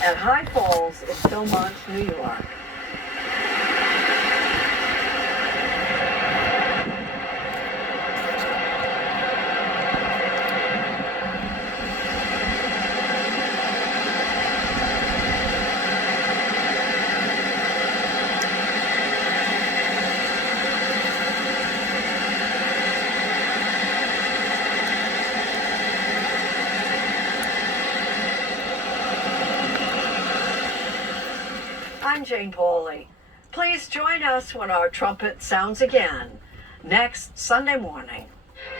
at High Falls in Philmont, New York. I'm Jane Pauley. Please join us when our trumpet sounds again next Sunday morning.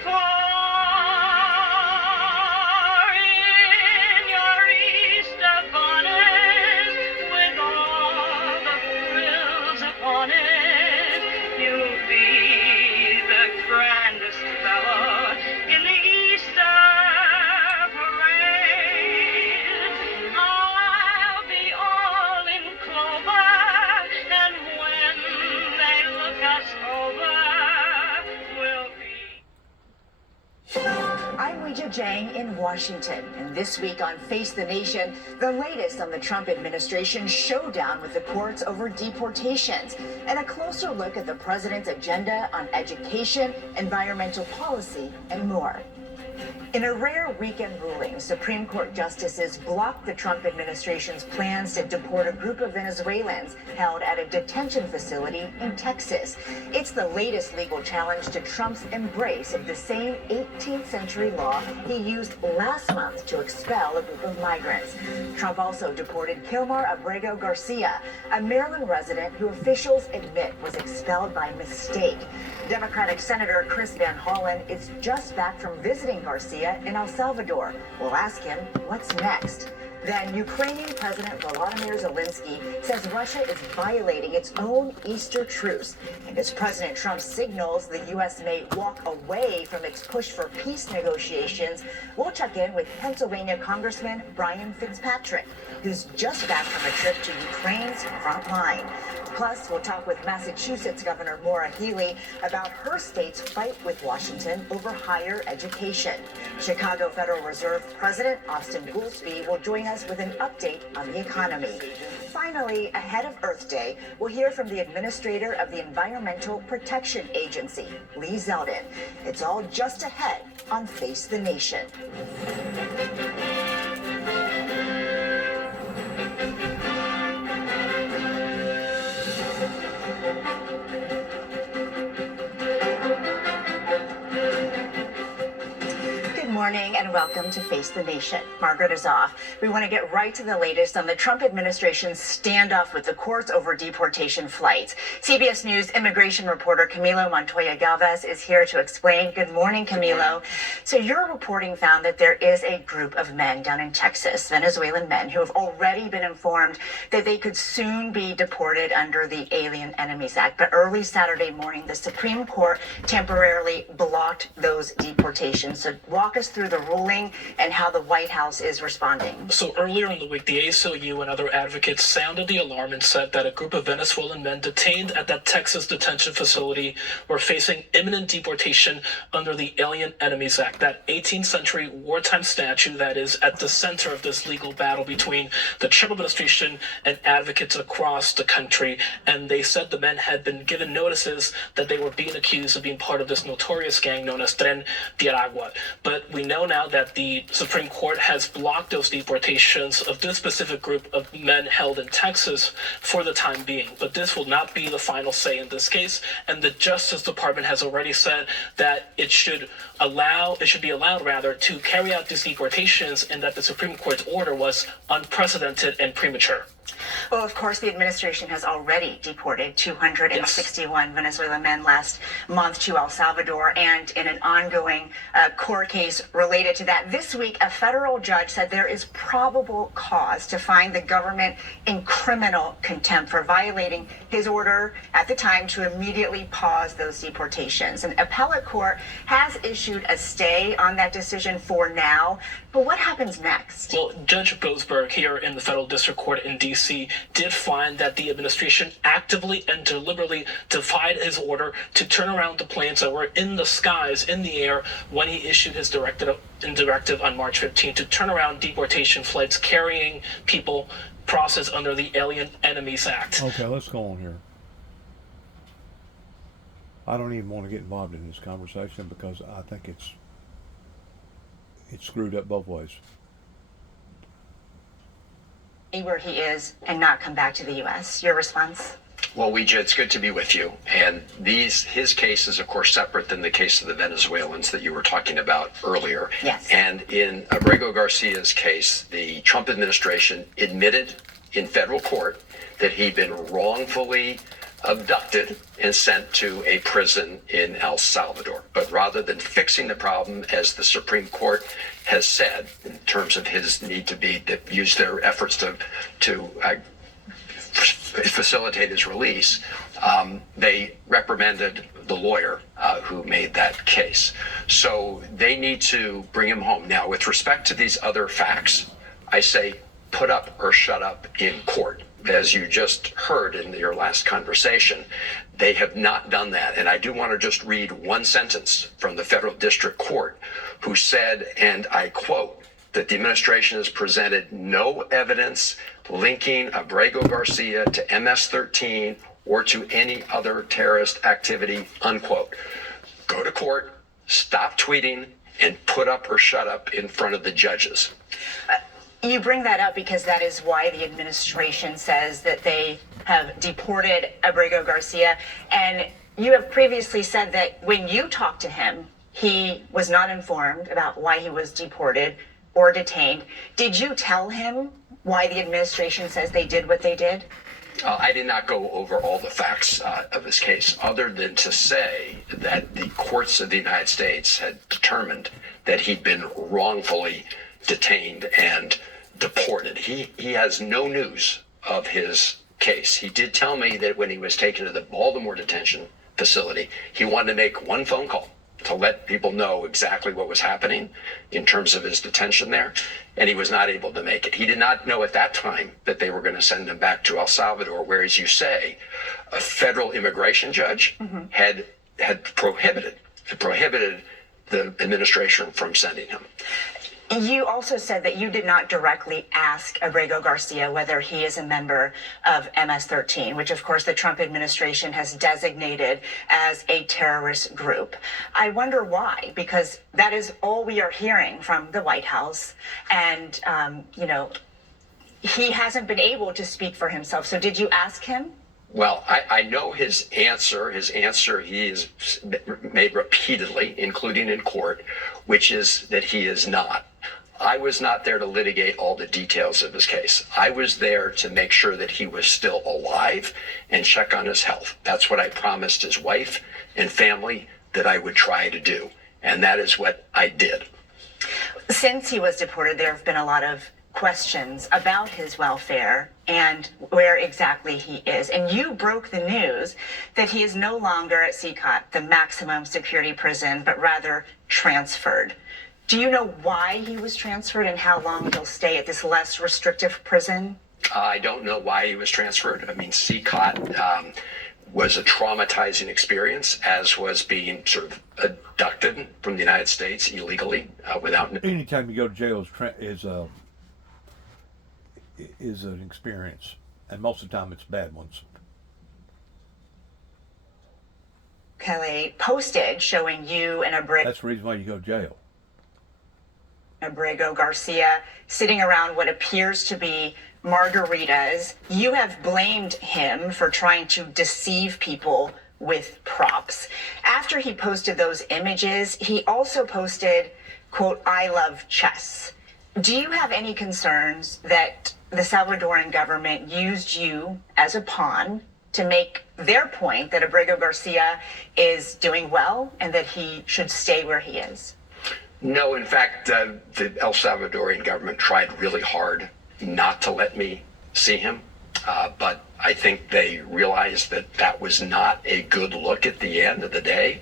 Far in your Easter bonnet, with all the frills upon it, you'll be the grandest fellow in the Easter parade. I'll be all in clover, and when they look us over, we'll be... I'm Weijia Jiang in Washington, and this week on Face the Nation, the latest on the Trump administration's showdown with the courts over deportations, and a closer look at the president's agenda on education, environmental policy, and more. In a rare weekend ruling, Supreme Court justices blocked the Trump administration's plans to deport a group of Venezuelans held at a detention facility in Texas. It's the latest legal challenge to Trump's embrace of the same 18th century law he used last month to expel a group of migrants. Trump also deported Kilmar Abrego Garcia, a Maryland resident who officials admit was expelled by mistake. Democratic Senator Chris Van Hollen is just back from visiting Garcia in El Salvador. We'll ask him what's next. Then Ukrainian President Volodymyr Zelensky says Russia is violating its own Easter truce. And as President Trump signals the U.S. may walk away from its push for peace negotiations, we'll check in with Pennsylvania Congressman Brian Fitzpatrick, who's just back from a trip to Ukraine's front line. Plus, we'll talk with Massachusetts Governor Maura Healey about her state's fight with Washington over higher education. Chicago Federal Reserve President Austin Goolsbee will join us with an update on the economy. Finally, ahead of Earth Day, we'll hear from the administrator of the Environmental Protection Agency, Lee Zeldin. It's all just ahead on Face the Nation. Good morning and welcome to Face the Nation. Margaret is off. We want to get right to the latest on the Trump administration's standoff with the courts over deportation flights. CBS News immigration reporter Camilo Montoya Galvez is here to explain. Good morning, Camilo. So your reporting found that there is a group of men down in Texas, Venezuelan men, who have already been informed that they could soon be deported under the Alien Enemies Act. But early Saturday morning, the Supreme Court temporarily blocked those deportations. So walk us through the ruling and how the White House is responding. So earlier in the week, the ACLU and other advocates sounded the alarm and said that a group of Venezuelan men detained at that Texas detention facility were facing imminent deportation under the Alien Enemies Act, that 18th century wartime statute that is at the center of this legal battle between the Trump administration and advocates across the country. And they said the men had been given notices that they were being accused of being part of this notorious gang known as Tren de Aragua. But we know now that the Supreme Court has blocked those deportations of this specific group of men held in Texas for the time being. But this will not be the final say in this case, and the Justice Department has already said that it should be allowed to carry out these deportations, and that the Supreme Court's order was unprecedented and premature. Well, of course, the administration has already deported 261 Venezuelan men last month to El Salvador, and in an ongoing court case related to that, this week, a federal judge said there is probable cause to find the government in criminal contempt for violating his order at the time to immediately pause those deportations. An appellate court has issued a stay on that decision for now. But what happens next? Well, Judge Boasberg here in the Federal District Court in D.C. D.C. did find that the administration actively and deliberately defied his order to turn around the planes that were in the skies, in the air, when he issued his directive on March 15 to turn around deportation flights carrying people processed under the Alien Enemies Act. Okay, let's go on here. I don't even want to get involved in this conversation because I think it's screwed up both ways. Where he is and not come back to the U.S. Your response? Well, it's good to be with you. And his case is, of course, separate than the case of the Venezuelans that you were talking about earlier. Yes. And in Abrego Garcia's case, the Trump administration admitted in federal court that he'd been wrongfully abducted and sent to a prison in El Salvador. But rather than fixing the problem, as the Supreme Court has said, in terms of his need to use their efforts to facilitate his release, they reprimanded the lawyer who made that case. So they need to bring him home. Now, with respect to these other facts, I say put up or shut up in court. As you just heard in your last conversation, they have not done that. And I do want to just read one sentence from the federal district court, who said, and I quote, that the administration has presented no evidence linking Abrego Garcia to MS-13 or to any other terrorist activity, unquote. Go to court, stop tweeting, and put up or shut up in front of the judges. You bring that up because that is why the administration says that they have deported Abrego Garcia. And you have previously said that when you talked to him, he was not informed about why he was deported or detained. Did you tell him why the administration says they did what they did? I did not go over all the facts of his case, other than to say that the courts of the United States had determined that he'd been wrongfully detained and deported. He has no news of his case. He did tell me that when he was taken to the Baltimore detention facility, he wanted to make one phone call to let people know exactly what was happening in terms of his detention there, and he was not able to make it. He did not know at that time that they were going to send him back to El Salvador, where, as you say, a federal immigration judge had prohibited the administration from sending him. You also said that you did not directly ask Abrego Garcia whether he is a member of MS-13, which of course the Trump administration has designated as a terrorist group. I wonder why, because that is all we are hearing from the White House. And, he hasn't been able to speak for himself. So did you ask him? Well, I know his answer. His answer he has made repeatedly, including in court, which is that he is not. I was not there to litigate all the details of his case. I was there to make sure that he was still alive and check on his health. That's what I promised his wife and family that I would try to do. And that is what I did. Since he was deported, there have been a lot of questions about his welfare and where exactly he is. And you broke the news that he is no longer at CCOT, the maximum security prison, but rather transferred. Do you know why he was transferred and how long he'll stay at this less restrictive prison? I don't know why he was transferred. I mean, CCOT was a traumatizing experience, as was being sort of abducted from the United States illegally without. Anytime you go to jail is an experience, and most of the time it's bad ones. Kelly posted showing you and That's the reason why you go to jail. Abrego Garcia sitting around what appears to be margaritas. You have blamed him for trying to deceive people with props. After he posted those images, he also posted, quote, "I love chess." Do you have any concerns that the Salvadoran government used you as a pawn to make their point that Abrego Garcia is doing well and that he should stay where he is? No, in fact, the El Salvadorian government tried really hard not to let me see him. But I think they realized that that was not a good look at the end of the day.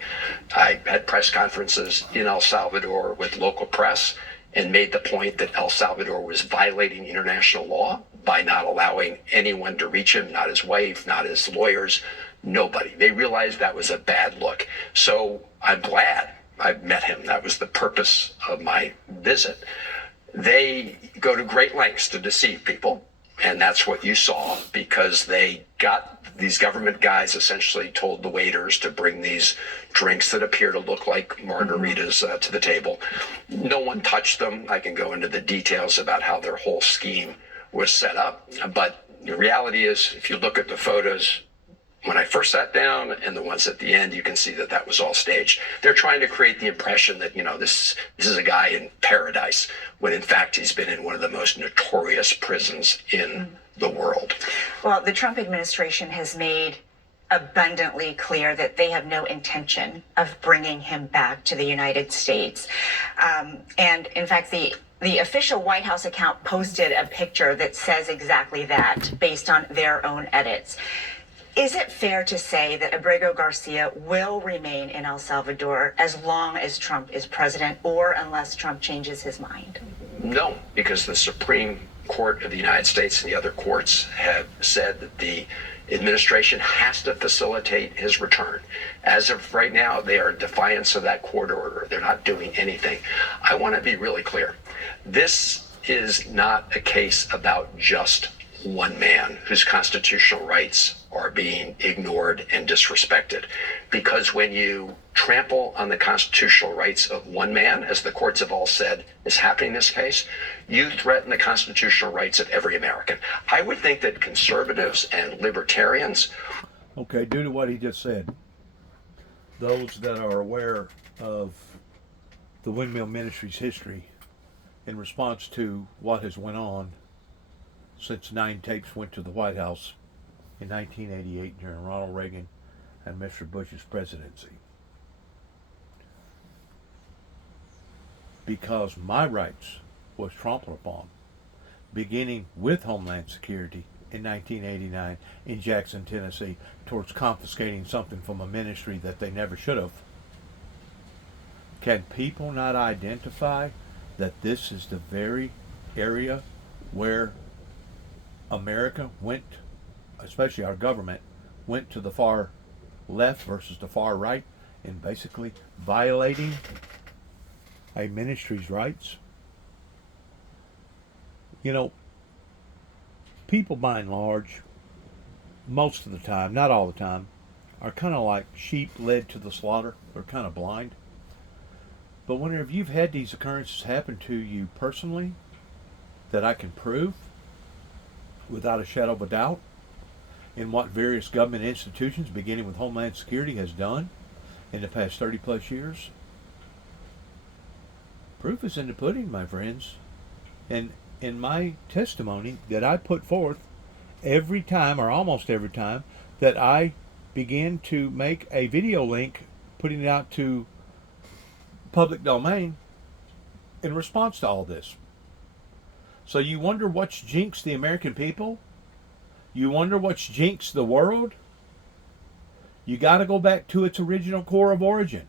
I had press conferences in El Salvador with local press and made the point that El Salvador was violating international law by not allowing anyone to reach him, not his wife, not his lawyers, nobody. They realized that was a bad look. So I'm glad I met him. That was the purpose of my visit. They go to great lengths to deceive people. And that's what you saw, because they got these government guys essentially told the waiters to bring these drinks that appear to look like margaritas to the table. No one touched them. I can go into the details about how their whole scheme was set up. But the reality is, if you look at the photos when I first sat down and the ones at the end, you can see that that was all staged. They're trying to create the impression that, this is a guy in paradise, when in fact he's been in one of the most notorious prisons in the world. Well, the Trump administration has made abundantly clear that they have no intention of bringing him back to the United States. And in fact, the official White House account posted a picture that says exactly that, based on their own edits. Is it fair to say that Abrego Garcia will remain in El Salvador as long as Trump is president, or unless Trump changes his mind? No, because the Supreme Court of the United States and the other courts have said that the administration has to facilitate his return. As of right now, they are in defiance of that court order. They're not doing anything. I want to be really clear. This is not a case about just one man whose constitutional rights are being ignored and disrespected. Because when you trample on the constitutional rights of one man, as the courts have all said is happening in this case, you threaten the constitutional rights of every American. I would think that conservatives and libertarians... Okay, due to what he just said, those that are aware of the Windmill Ministries history in response to what has went on since 9 tapes went to the White House in 1988 during Ronald Reagan and Mr. Bush's presidency. Because my rights was trampled upon, beginning with Homeland Security in 1989 in Jackson, Tennessee, towards confiscating something from a ministry that they never should have. Can people not identify that this is the very area where America went, especially our government, went to the far left versus the far right in basically violating a ministry's rights? People by and large, most of the time, not all the time, are kind of like sheep led to the slaughter. They're kind of blind. But whenever you've had these occurrences happen to you personally, that I can prove without a shadow of a doubt in what various government institutions, beginning with Homeland Security, has done in the past 30 plus years, proof is in the pudding, my friends. And in my testimony that I put forth every time, or almost every time, that I begin to make a video link, putting it out to public domain in response to all this. So you wonder what's jinxed the American people? You wonder what's jinxed the world? You got to go back to its original core of origin.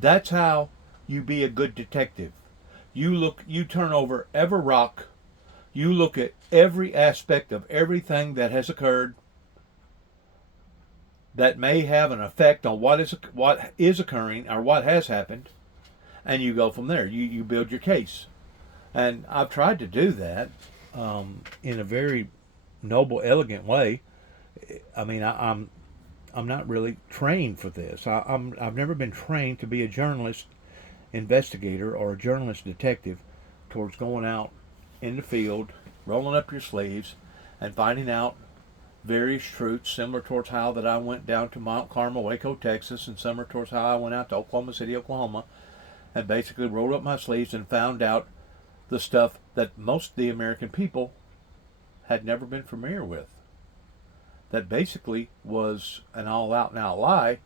That's how you be a good detective. You turn over every rock. You look at every aspect of everything that has occurred that may have an effect on what is occurring or what has happened, and you go from there. You build your case. And I've tried to do that in a very noble, elegant way. I mean, I'm not really trained for this. I've never been trained to be a journalist investigator or a journalist detective towards going out in the field, rolling up your sleeves, and finding out various truths, similar towards how that I went down to Mount Carmel, Waco, Texas, and similar towards how I went out to Oklahoma City, Oklahoma, and basically rolled up my sleeves and found out the stuff that most of the American people had never been familiar with. That basically was an all-out and out lie,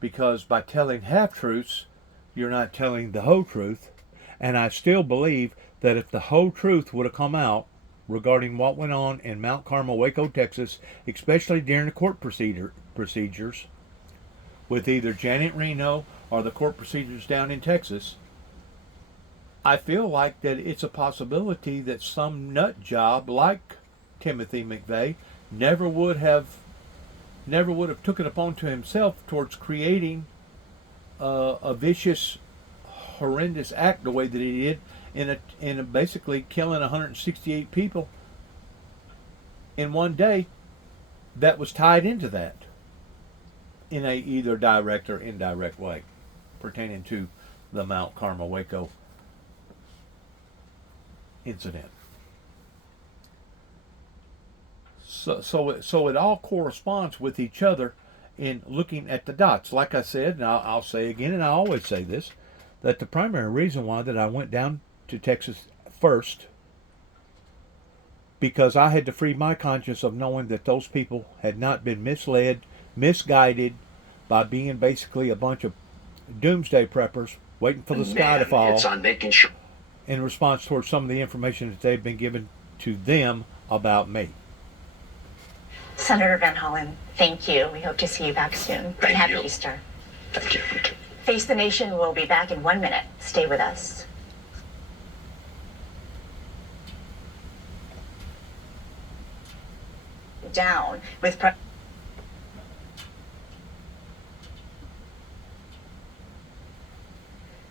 because by telling half-truths, you're not telling the whole truth. And I still believe that if the whole truth would have come out regarding what went on in Mount Carmel, Waco, Texas, especially during the court procedures, with either Janet Reno or the court procedures down in Texas, I feel like that it's a possibility that some nut job like Timothy McVeigh never would have took it upon to himself towards creating a vicious, horrendous act the way that he did in a basically killing 168 people in one day that was tied into that in a either direct or indirect way pertaining to the Mount Carmel Waco incident. So it all corresponds with each other in looking at the dots. Like I said, and I'll say again, and I always say this, that the primary reason why that I went down to Texas first, because I had to free my conscience of knowing that those people had not been misled, misguided by being basically a bunch of doomsday preppers waiting for the sky to fall. It's on making sure. In response towards some of the information that they've been given to them about me. Senator Van Hollen, thank you. We hope to see you back soon. Thank and happy you. Easter. Thank you. Face the Nation will be back in 1 minute. Stay with us. Down with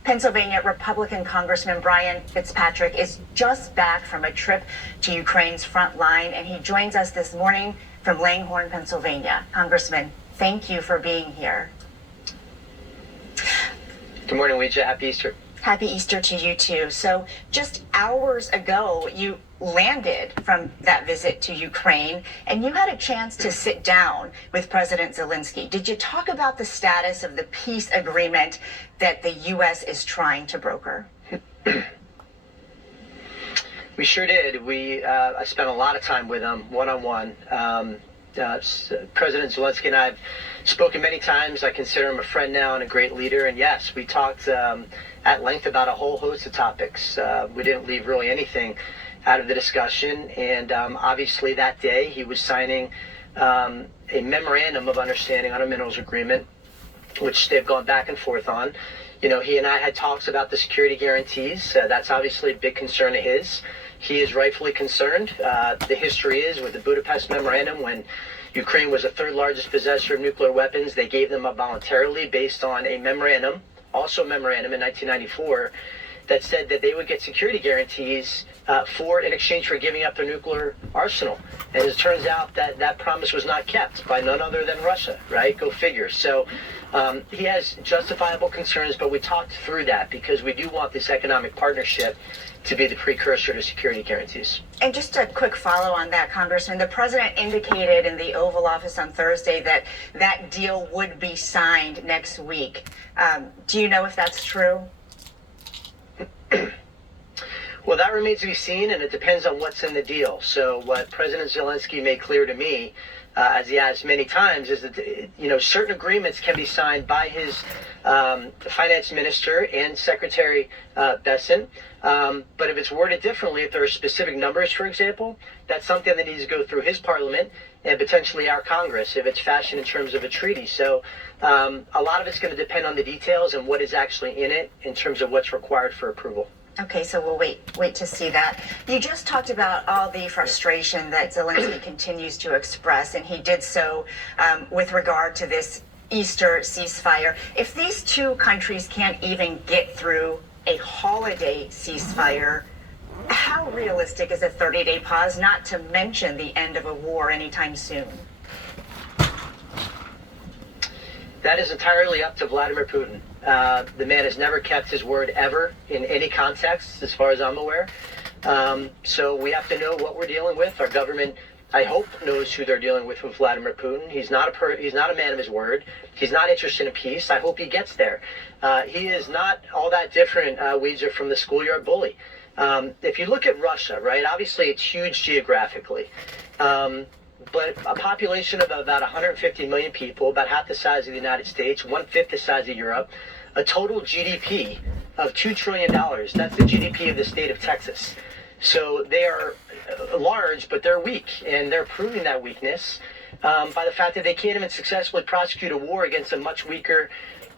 Pennsylvania Republican Congressman Brian Fitzpatrick is just back from a trip to Ukraine's front line, and he joins us this morning from Langhorne, Pennsylvania. Congressman, thank you for being here. Good morning, Ouija. Happy Easter. Happy Easter to you too. So just hours ago, you landed from that visit to Ukraine and you had a chance to sit down with President Zelensky. Did you talk about the status of the peace agreement that the U.S. is trying to broker? We sure did. I spent a lot of time with him one-on-one. President Zelensky and I have spoken many times. I consider him a friend now and a great leader. And yes, we talked at length about a whole host of topics. We didn't leave really anything out of the discussion. And obviously that day he was signing a memorandum of understanding on a minerals agreement, which they've gone back and forth on. You know, he and I had talks about the security guarantees. That's obviously a big concern of his. He is rightfully concerned. The history is with the Budapest Memorandum, when Ukraine was the third largest possessor of nuclear weapons, they gave them up voluntarily based on a memorandum, also a memorandum in 1994, that said that they would get security guarantees in exchange for giving up their nuclear arsenal. And as it turns out, that promise was not kept by none other than Russia, right? Go figure. So he has justifiable concerns, but we talked through that because we do want this economic partnership to be the precursor to security guarantees. And just a quick follow on that, Congressman. The president indicated in the Oval Office on Thursday that that deal would be signed next week. Do you know if that's true? Well, that remains to be seen, and it depends on what's in the deal. So what President Zelensky made clear to me, as he has many times, is that certain agreements can be signed by his finance minister and Secretary Besson. But if it's worded differently, if there are specific numbers, for example, that's something that needs to go through his parliament and potentially our Congress if it's fashioned in terms of a treaty. So a lot of it's going to depend on the details and what is actually in it in terms of what's required for approval. Okay, so we'll wait to see that. You just talked about all the frustration that Zelensky continues to express, and he did so with regard to this Easter ceasefire. If these two countries can't even get through a holiday ceasefire, how realistic is a 30-day pause, not to mention the end of a war anytime soon? That is entirely up to Vladimir Putin. The man has never kept his word ever in any context, as far as I'm aware. So we have to know what we're dealing with. Our government, I hope, knows who they're dealing with Vladimir Putin. He's not a man of his word. He's not interested in peace. I hope he gets there. He is not all that different, Ouija, from the schoolyard bully. If you look at Russia, right, obviously it's huge geographically. But a population of about 150 million people, about half the size of the United States, 1/5 the size of Europe, a total GDP of $2 trillion. That's the GDP of the state of Texas. So they are large, but they're weak, and they're proving that weakness by the fact that they can't even successfully prosecute a war against a much weaker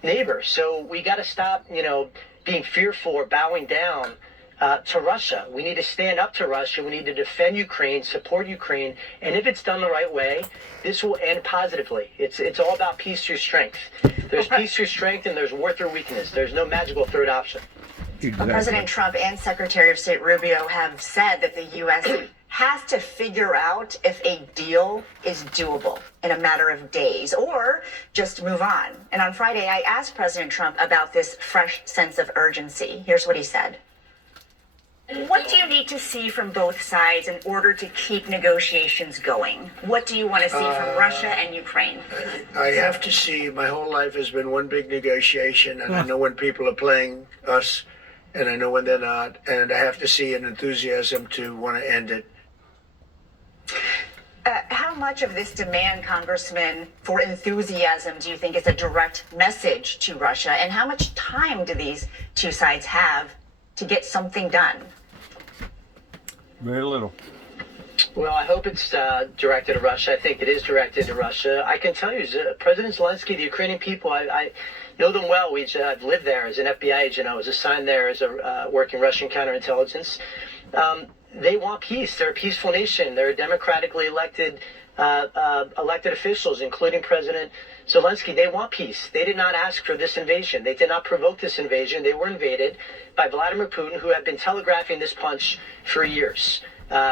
neighbor. So we got to stop, being fearful or bowing down to Russia. We need to stand up to Russia. We need to defend Ukraine, support Ukraine, and if it's done the right way, this will end positively. It's all about peace through strength. There's peace through strength, and there's war through weakness. There's no magical third option. Exactly. President Trump and Secretary of State Rubio have said that the U.S. has to figure out if a deal is doable in a matter of days or just move on. And on Friday, I asked President Trump about this fresh sense of urgency. Here's what he said. What do you need to see from both sides in order to keep negotiations going? What do you want to see from Russia and Ukraine? I have to see. My whole life has been one big negotiation, and I know when people are playing us, and I know when they're not, and I have to see an enthusiasm to want to end it. How much of this demand, Congressman, for enthusiasm do you think is a direct message to Russia, and how much time do these two sides have to get something done? Very little. Well, I hope it's directed to Russia. I think it is directed to Russia. I can tell you, President Zelensky, the Ukrainian people, I know them well. I've lived there as an FBI agent. I was assigned there as a working Russian counterintelligence. They want peace. They're a peaceful nation. They're democratically elected officials, including President Zelensky. They want peace. They did not ask for this invasion. They did not provoke this invasion. They were invaded by Vladimir Putin, who had been telegraphing this punch for years.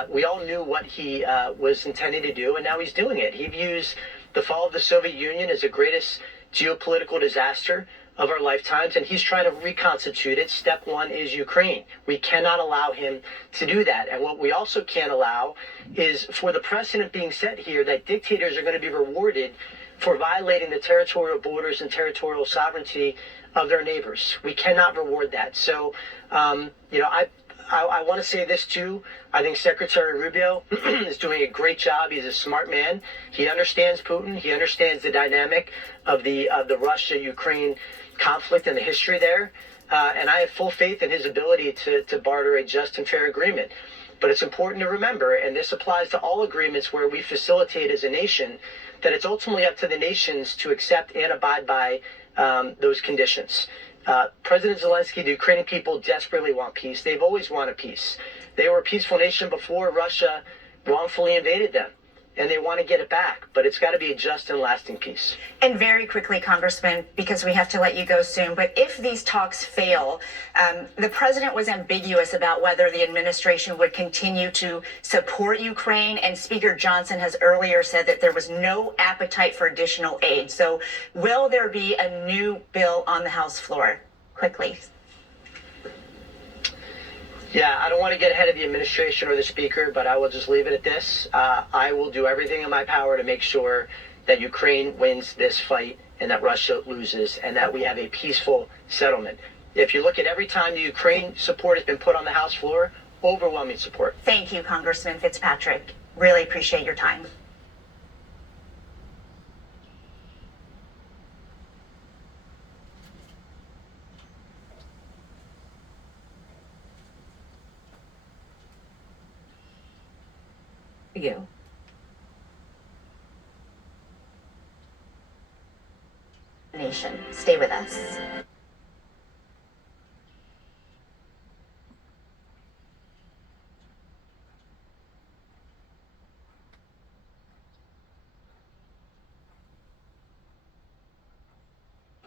We all knew what he was intending to do, and now he's doing it. He views the fall of the Soviet Union as the greatest geopolitical disaster of our lifetimes, and he's trying to reconstitute it. Step one is Ukraine. We cannot allow him to do that. And what we also can't allow is for the precedent being set here that dictators are going to be rewarded for violating the territorial borders and territorial sovereignty of their neighbors. We cannot reward that. So, I want to say this too. I think Secretary Rubio is doing a great job. He's a smart man. He understands Putin. He understands the dynamic of the Russia-Ukraine conflict and the history there. And I have full faith in his ability to barter a just and fair agreement. But it's important to remember, and this applies to all agreements where we facilitate as a nation, that it's ultimately up to the nations to accept and abide by those conditions. President Zelensky, the Ukrainian people desperately want peace. They've always wanted peace. They were a peaceful nation before Russia wrongfully invaded them, and they want to get it back. But it's got to be a just and lasting peace. And very quickly, Congressman, because we have to let you go soon, but if these talks fail, the president was ambiguous about whether the administration would continue to support Ukraine, and Speaker Johnson has earlier said that there was no appetite for additional aid. So will there be a new bill on the House floor? Quickly. Yeah, I don't want to get ahead of the administration or the speaker, but I will just leave it at this. I will do everything in my power to make sure that Ukraine wins this fight and that Russia loses and that we have a peaceful settlement. If you look at every time the Ukraine support has been put on the House floor, overwhelming support. Thank you, Congressman Fitzpatrick. Really appreciate your time. You. Nation, stay with us.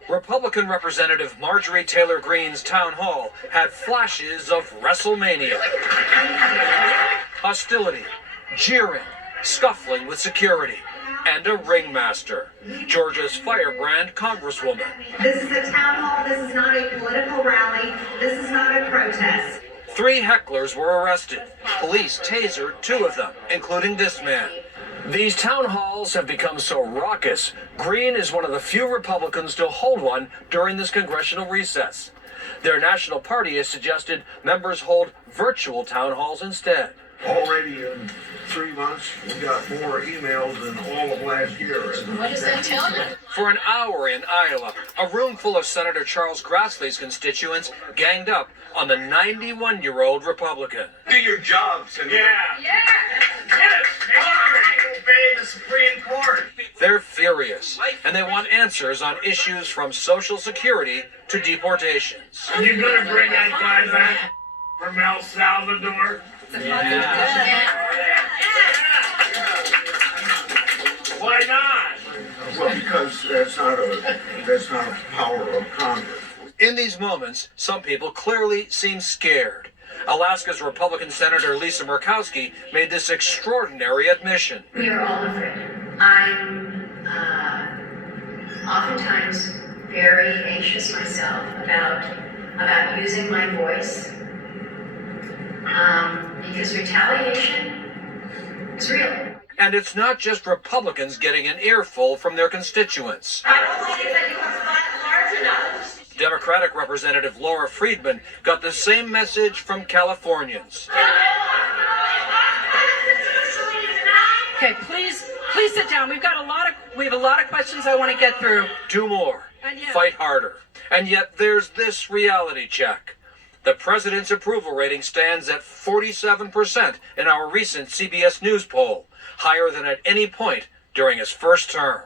Republican Representative Marjorie Taylor Greene's town hall had flashes of WrestleMania. Hostility, jeering, scuffling with security, and a ringmaster, Georgia's firebrand congresswoman. This is a town hall. This is not a political rally. This is not a protest. 3 hecklers were arrested. Police tasered 2 of them, including this man. These town halls have become so raucous, Greene is one of the few Republicans to hold one during this congressional recess. Their national party has suggested members hold virtual town halls instead. Already in 3 months, we got more emails than all of last year. What does that tell you? For an hour in Iowa, a room full of Senator Charles Grassley's constituents ganged up on the 91-year-old Republican. Do your job, Senator. Yeah. Yes. Obey the Supreme Court. They're furious, and they want answers on issues from Social Security to deportations. Are you going to bring that guy back? from El Salvador? Why not? Well, because that's not a power of Congress. In these moments, some people clearly seem scared. Alaska's Republican Senator Lisa Murkowski made this extraordinary admission. We are all afraid. I'm oftentimes very anxious myself about using my voice because retaliation is real. And it's not just Republicans getting an earful from their constituents. I don't believe that you have thought large enough. Democratic Representative Laura Friedman got the same message from Californians. Okay, please sit down. We have a lot of questions I want to get through. Do more. Fight harder. And yet there's this reality check. The president's approval rating stands at 47% in our recent CBS News poll, higher than at any point during his first term.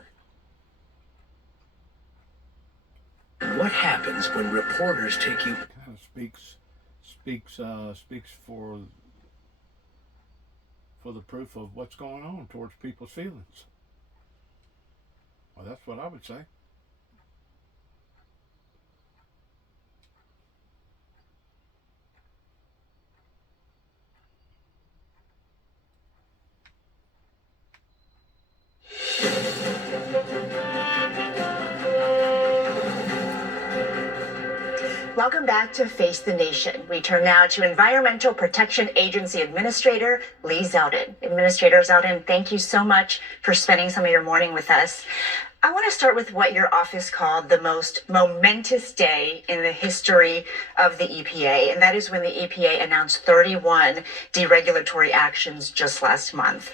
What happens when reporters take you? Kind of speaks for the proof of what's going on towards people's feelings. Well, that's what I would say. Welcome back to Face the Nation. We turn now to Environmental Protection Agency Administrator Lee Zeldin. Administrator Zeldin, thank you so much for spending some of your morning with us. I want to start with what your office called the most momentous day in the history of the EPA, and that is when the EPA announced 31 deregulatory actions just last month.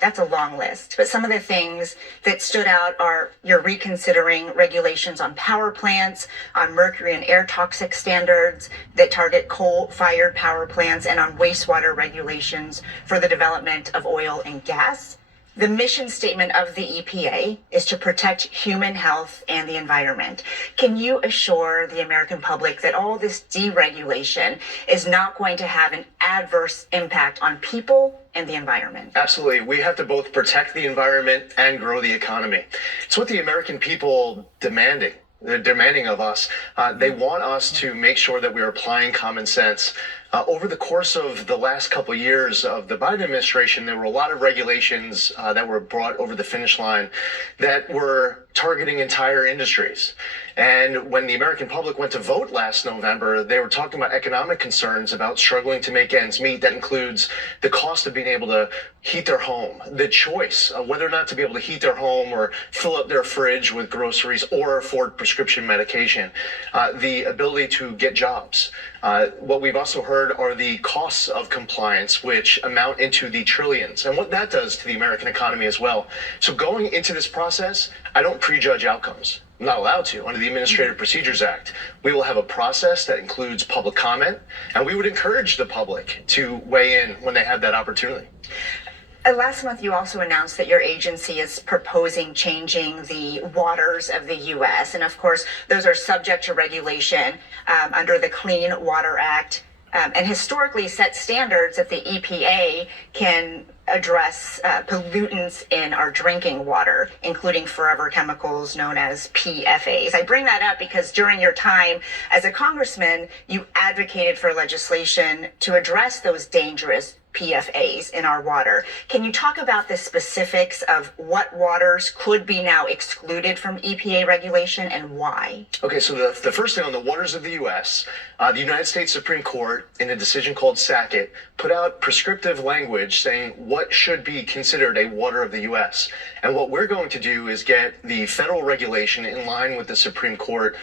That's a long list, but some of the things that stood out are you're reconsidering regulations on power plants, on mercury and air toxic standards that target coal-fired power plants, and on wastewater regulations for the development of oil and gas. The mission statement of the EPA is to protect human health and the environment. Can you assure the American public that all this deregulation is not going to have an adverse impact on people and the environment? Absolutely. We have to both protect the environment and grow the economy. It's what the American people demanding. They're demanding of us. They want us to make sure that we're applying common sense. Over the course of the last couple of years of the Biden administration, there were a lot of regulations that were brought over the finish line that were targeting entire industries. And when the American public went to vote last November, they were talking about economic concerns about struggling to make ends meet. That includes the cost of being able to heat their home, the choice of whether or not to be able to heat their home or fill up their fridge with groceries or afford prescription medication, the ability to get jobs. What we've also heard are the costs of compliance, which amount into the trillions, and what that does to the American economy as well. So going into this process, I don't prejudge outcomes. I'm not allowed to under the Administrative Procedures Act. We will have a process that includes public comment, and we would encourage the public to weigh in when they have that opportunity. Last month, you also announced that your agency is proposing changing the waters of the U.S. And of course, those are subject to regulation under the Clean Water Act and historically set standards that the EPA can address pollutants in our drinking water, including forever chemicals known as PFAs. I bring that up because during your time as a congressman, you advocated for legislation to address those dangerous PFAs in our water. Can you talk about the specifics of what waters could be now excluded from EPA regulation and why? Okay, so the first thing on the waters of the U.S., the United States Supreme Court, in a decision called Sackett, put out prescriptive language saying what should be considered a water of the U.S. And what we're going to do is get the federal regulation in line with the Supreme Court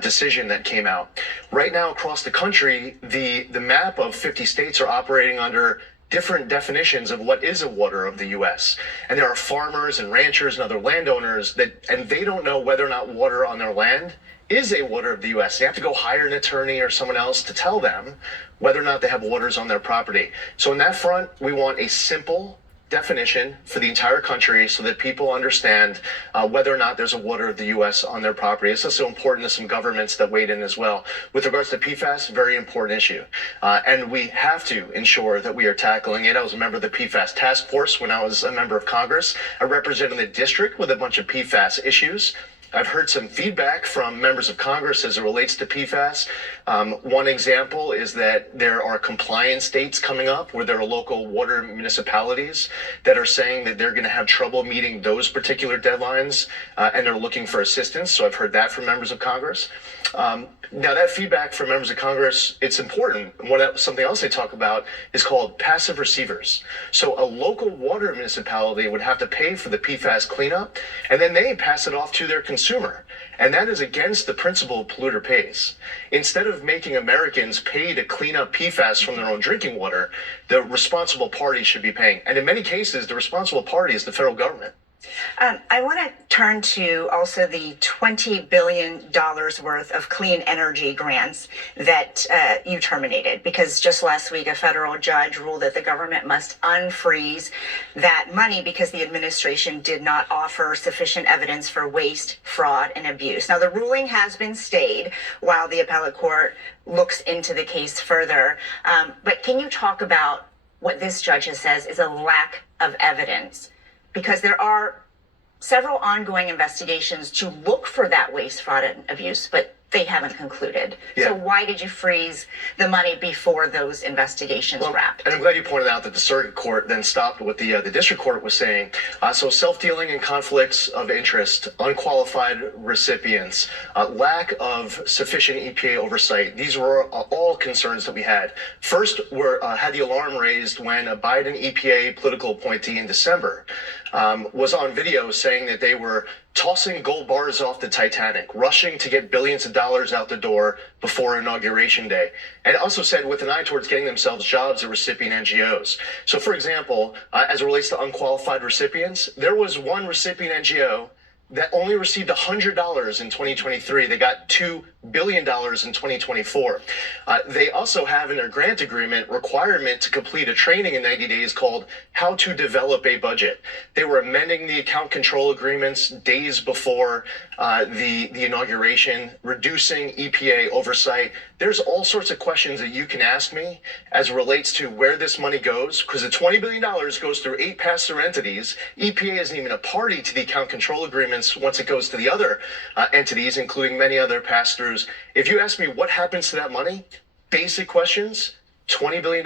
decision that came out. Right now across the country, the map of 50 states are operating under different definitions of what is a water of the U.S. And there are farmers and ranchers and other landowners and they don't know whether or not water on their land is a water of the U.S. They have to go hire an attorney or someone else to tell them whether or not they have waters on their property. So on that front, we want a simple definition for the entire country so that people understand whether or not there's a water of the U.S. on their property. It's also important to some governments that weighed in as well. With regards to PFAS, very important issue. And we have to ensure that we are tackling it. I was a member of the PFAS task force when I was a member of Congress. I represented the district with a bunch of PFAS issues. I've heard some feedback from members of Congress as it relates to PFAS. One example is that there are compliance dates coming up where there are local water municipalities that are saying that they're going to have trouble meeting those particular deadlines, and they're looking for assistance. So I've heard that from members of Congress. Now, that feedback from members of Congress, it's important. Something else they talk about is called passive receivers. So a local water municipality would have to pay for the PFAS cleanup, and then they pass it off to their consumer. And that is against the principle of polluter pays. Instead of making Americans pay to clean up PFAS from their own drinking water, the responsible party should be paying. And in many cases, the responsible party is the federal government. I want to turn to also the $20 billion worth of clean energy grants that you terminated, because just last week a federal judge ruled that the government must unfreeze that money because the administration did not offer sufficient evidence for waste, fraud, and abuse. Now, the ruling has been stayed while the appellate court looks into the case further. But can you talk about what this judge says is a lack of evidence? Because there are several ongoing investigations to look for that waste, fraud, and abuse, but they haven't concluded. Yeah. So why did you freeze the money before those investigations wrapped? And I'm glad you pointed out that the circuit court then stopped what the district court was saying. So self-dealing and conflicts of interest, unqualified recipients, lack of sufficient EPA oversight. These were all concerns that we had. First, had the alarm raised when a Biden EPA political appointee in December was on video saying that they were tossing gold bars off the Titanic, rushing to get billions of dollars out the door before Inauguration Day. And also said with an eye towards getting themselves jobs at recipient NGOs. So, for example, as it relates to unqualified recipients, there was one recipient NGO that only received $100 in 2023. They got $2 billion in 2024. They also have in their grant agreement requirement to complete a training in 90 days called How to Develop a Budget. They were amending the account control agreements days before the inauguration, reducing EPA oversight. There's all sorts of questions that you can ask me as it relates to where this money goes, because the $20 billion goes through 8 pass-through entities. EPA isn't even a party to the account control agreements once it goes to the other entities, including many other pass-throughs. If you ask me what happens to that money, basic questions, $20 billion,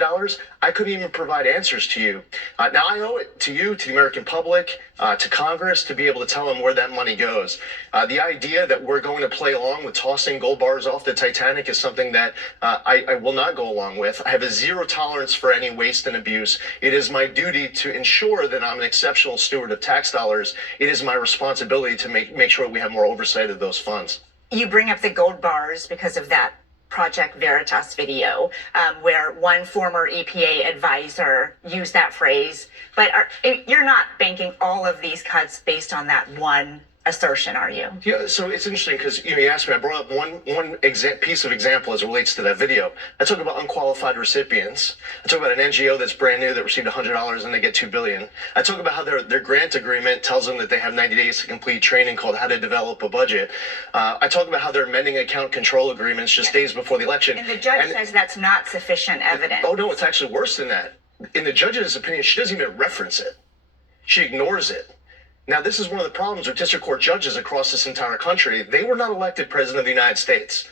I couldn't even provide answers to you. Now, I owe it to you, to the American public, to Congress, to be able to tell them where that money goes. The idea that we're going to play along with tossing gold bars off the Titanic is something that I will not go along with. I have a zero tolerance for any waste and abuse. It is my duty to ensure that I'm an exceptional steward of tax dollars. It is my responsibility to make sure we have more oversight of those funds. You bring up the gold bars because of that Project Veritas video, where one former EPA advisor used that phrase. But you're not banking all of these cuts based on that one assertion, are you? Yeah, so it's interesting because you asked me, I brought up one piece of example as it relates to that video. I talk about unqualified recipients. I talk about an NGO that's brand new that received $100 and they get $2 billion. I talk about how their grant agreement tells them that they have 90 days to complete training called How to Develop a Budget. I talk about how they're amending account control agreements just days before the election. And the judge says that's not sufficient evidence. Oh, no, it's actually worse than that. In the judge's opinion, she doesn't even reference it. She ignores it. Now, this is one of the problems with district court judges across this entire country. They were not elected president of the United States.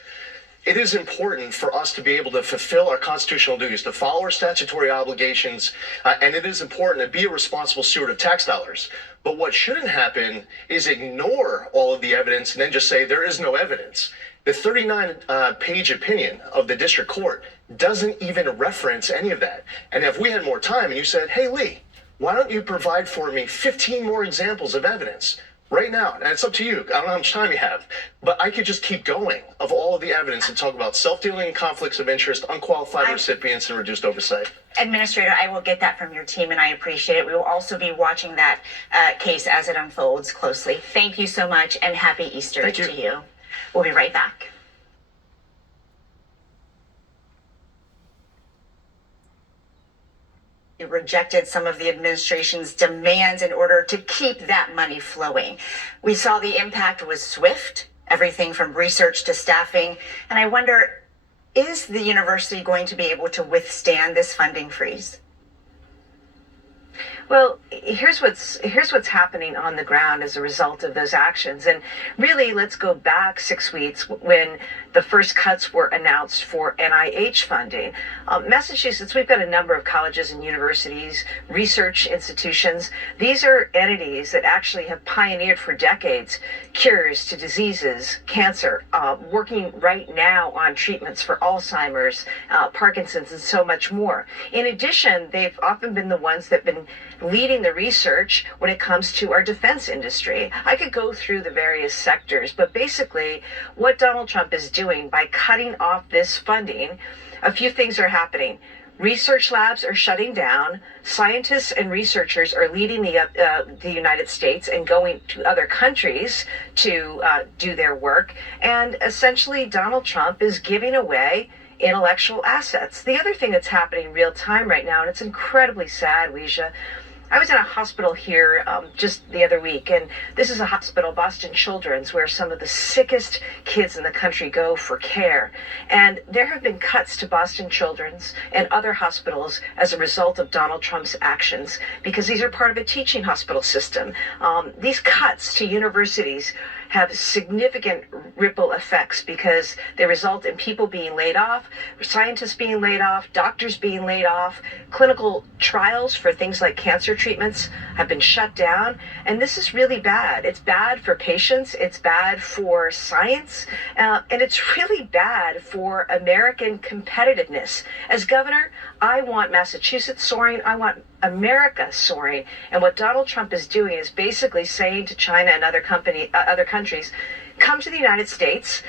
It is important for us to be able to fulfill our constitutional duties, to follow our statutory obligations, and it is important to be a responsible steward of tax dollars. But what shouldn't happen is ignore all of the evidence and then just say there is no evidence. The 39-page opinion of the district court doesn't even reference any of that. And if we had more time and you said, hey, Lee, why don't you provide for me 15 more examples of evidence right now? And it's up to you. I don't know how much time you have, but I could just keep going of all of the evidence and talk about self-dealing, conflicts of interest, unqualified recipients, and reduced oversight. Administrator, I will get that from your team, and I appreciate it. We will also be watching that case as it unfolds closely. Thank you so much, and happy Easter to you. We'll be right back. rejected some of the administration's demands in order to keep that money flowing. We saw the impact was swift, everything from research to staffing. And I wonder, is the university going to be able to withstand this funding freeze? Well, here's what's happening on the ground as a result of those actions. And really, let's go back 6 weeks when the first cuts were announced for NIH funding. Massachusetts, we've got a number of colleges and universities, research institutions. These are entities that actually have pioneered for decades cures to diseases, cancer, working right now on treatments for Alzheimer's, Parkinson's, and so much more. In addition, they've often been the ones that have been leading the research when it comes to our defense industry. I could go through the various sectors, but basically what Donald Trump is doing by cutting off this funding, a few things are happening. Research labs are shutting down. Scientists and researchers are leaving the United States and going to other countries to do their work. And essentially, Donald Trump is giving away intellectual assets. The other thing that's happening real time right now, and it's incredibly sad, Weisha, I was in a hospital here just the other week, and this is a hospital, Boston Children's, where some of the sickest kids in the country go for care. And there have been cuts to Boston Children's and other hospitals as a result of Donald Trump's actions, because these are part of a teaching hospital system. These cuts to universities have significant ripple effects because they result in people being laid off, scientists being laid off, doctors being laid off, clinical trials for things like cancer treatments have been shut down, and this is really bad. It's bad for patients, it's bad for science, and it's really bad for American competitiveness. As governor, I want Massachusetts soaring, I want America soaring, and what Donald Trump is doing is basically saying to China and other countries, come to the United States,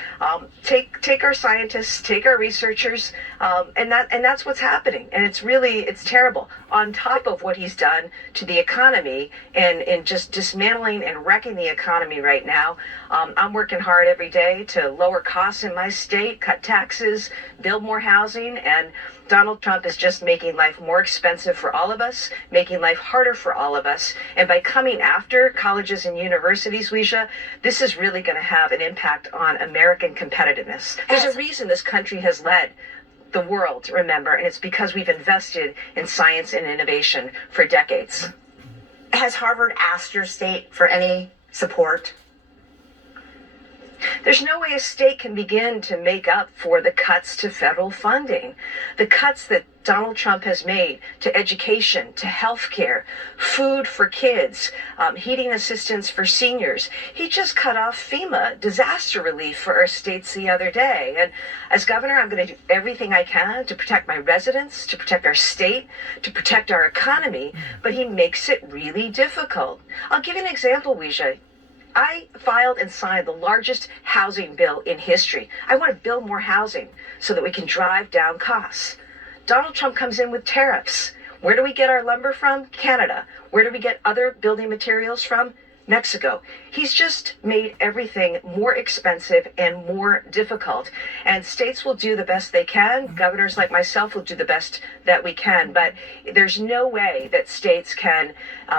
take our scientists, take our researchers, and that's what's happening. And it's terrible. On top of what he's done to the economy and just dismantling and wrecking the economy right now, I'm working hard every day to lower costs in my state, cut taxes, build more housing, and Donald Trump is just making life more expensive for all of us, making life harder for all of us. And by coming after colleges and universities, Weisha, this is really going to have an impact on American competitiveness. There's a reason this country has led the world, remember, and it's because we've invested in science and innovation for decades. Has Harvard asked your state for any support? There's no way a state can begin to make up for the cuts to federal funding. The cuts that Donald Trump has made to education, to health care, food for kids, heating assistance for seniors. He just cut off FEMA disaster relief for our states the other day. And as governor, I'm going to do everything I can to protect my residents, to protect our state, to protect our economy, but he makes it really difficult. I'll give you an example, Weisha. I filed and signed the largest housing bill in history. I want to build more housing so that we can drive down costs. Donald Trump comes in with tariffs. Where do we get our lumber from? Canada. Where do we get other building materials from? Mexico. He's just made everything more expensive and more difficult. And states will do the best they can. Governors like myself will do the best that we can. But there's no way that states can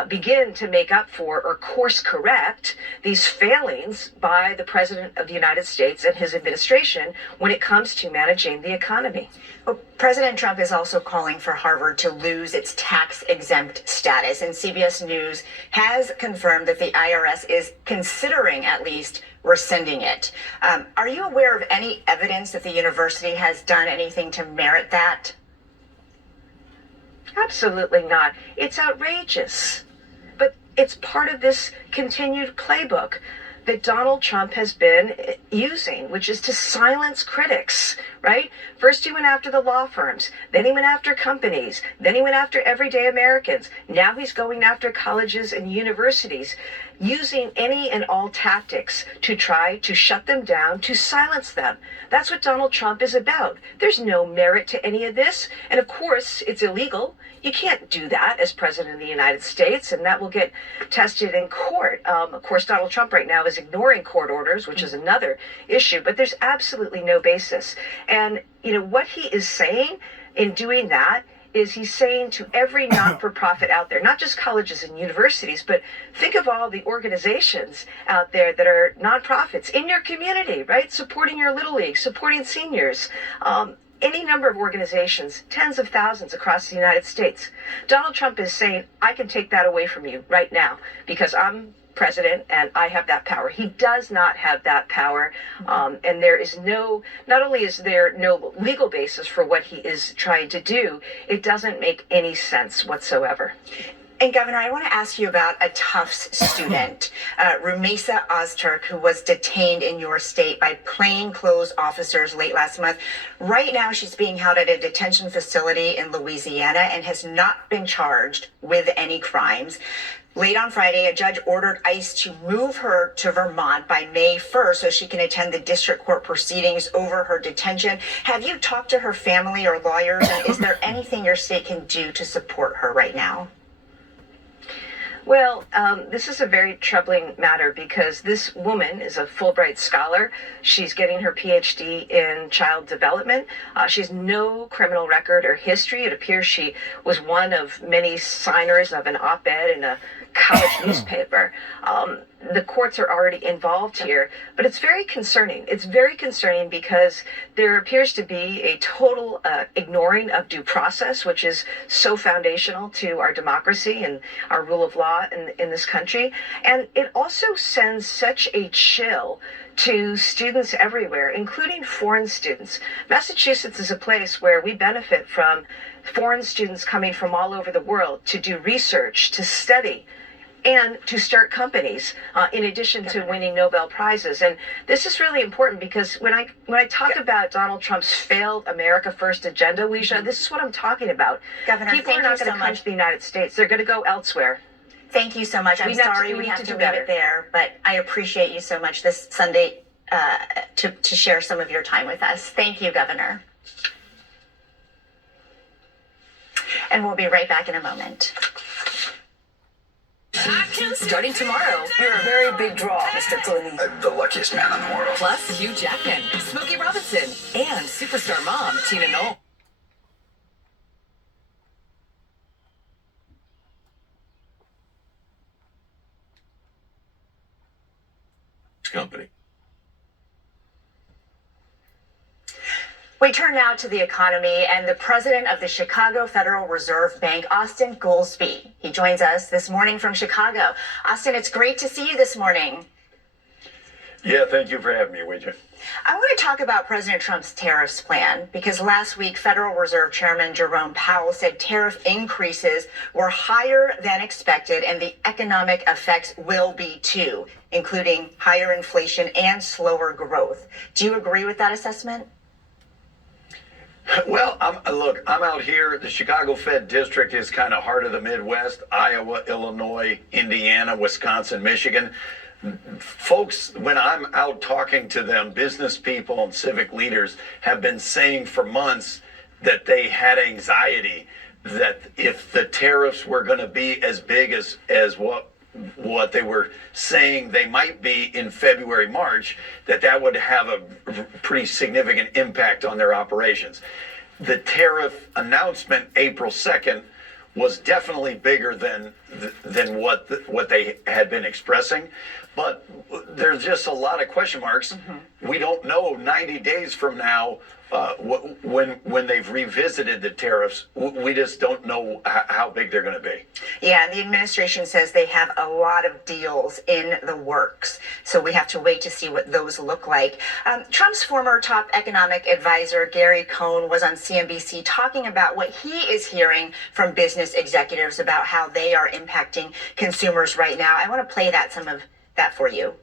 begin to make up for or course correct these failings by the President of the United States and his administration when it comes to managing the economy. Well, President Trump is also calling for Harvard to lose its tax-exempt status, and CBS News has confirmed that the IRS is considering at least rescinding it. Are you aware of any evidence that the university has done anything to merit that? Absolutely not. It's outrageous. But it's part of this continued playbook that Donald Trump has been using, which is to silence critics, right? First he went after the law firms, then he went after companies, then he went after everyday Americans. Now he's going after colleges and universities, using any and all tactics to try to shut them down, to silence them. That's what Donald Trump is about. There's no merit to any of this. And of course, it's illegal. You can't do that as president of the United States, and that will get tested in court. Of course, Donald Trump right now is ignoring court orders, which is another issue, but there's absolutely no basis. And, you know, what he is saying in doing that is he's saying to every not-for-profit out there, not just colleges and universities, but think of all the organizations out there that are nonprofits in your community, right? Supporting your Little League, supporting seniors, any number of organizations, tens of thousands across the United States. Donald Trump is saying, I can take that away from you right now because I'm president and I have that power. He does not have that power. And there is not only is there no legal basis for what he is trying to do, it doesn't make any sense whatsoever. And Governor, I want to ask you about a Tufts student, Rumesa Ozturk, who was detained in your state by plainclothes officers late last month. Right now, she's being held at a detention facility in Louisiana and has not been charged with any crimes. Late on Friday, a judge ordered ICE to move her to Vermont by May 1st so she can attend the district court proceedings over her detention. Have you talked to her family or lawyers, and is there anything your state can do to support her right now? Well, this is a very troubling matter because this woman is a Fulbright scholar. She's getting her PhD in child development. She has no criminal record or history. It appears she was one of many signers of an op-ed in a college newspaper. The courts are already involved here, but it's very concerning. It's very concerning because there appears to be a total ignoring of due process, which is so foundational to our democracy and our rule of law in this country. And it also sends such a chill to students everywhere, including foreign students. Massachusetts is a place where we benefit from foreign students coming from all over the world to do research, to study, and to start companies, in addition to winning Nobel Prizes. And this is really important because when I talk about Donald Trump's failed America First agenda, Weisha, this is what I'm talking about. Governor, people are not going to come to the United States. They're going to go elsewhere. Thank you so much. I'm sorry we have to leave it there, but I appreciate you so much this Sunday to share some of your time with us. Thank you, Governor. And we'll be right back in a moment. Starting tomorrow, you're a very big draw, Mr. Clooney. I'm the luckiest man in the world. Plus, Hugh Jackman, Smokey Robinson, and superstar mom, Tina Knoll. Company. We turn now to the economy and the president of the Chicago Federal Reserve Bank, Austin Goolsbee. He joins us this morning from Chicago. Austin, it's great to see you this morning. Yeah, thank you for having me, Ouija. I want to talk about President Trump's tariffs plan because last week, Federal Reserve Chairman Jerome Powell said tariff increases were higher than expected and the economic effects will be too, including higher inflation and slower growth. Do you agree with that assessment? Well, I'm out here. The Chicago Fed District is kind of heart of the Midwest, Iowa, Illinois, Indiana, Wisconsin, Michigan. Folks, when I'm out talking to them, business people and civic leaders have been saying for months that they had anxiety that if the tariffs were going to be as big as what they were saying they might be in February, March, that would have a pretty significant impact on their operations. The tariff announcement April 2nd was definitely bigger than what they had been expressing. But there's just a lot of question marks. We don't know 90 days from now when they've revisited the tariffs. We just don't know how big they're going to be. Yeah, and the administration says they have a lot of deals in the works. So we have to wait to see what those look like. Trump's former top economic advisor, Gary Cohn, was on CNBC talking about what he is hearing from business executives about how they are impacting consumers right now. I want to play some of that for you.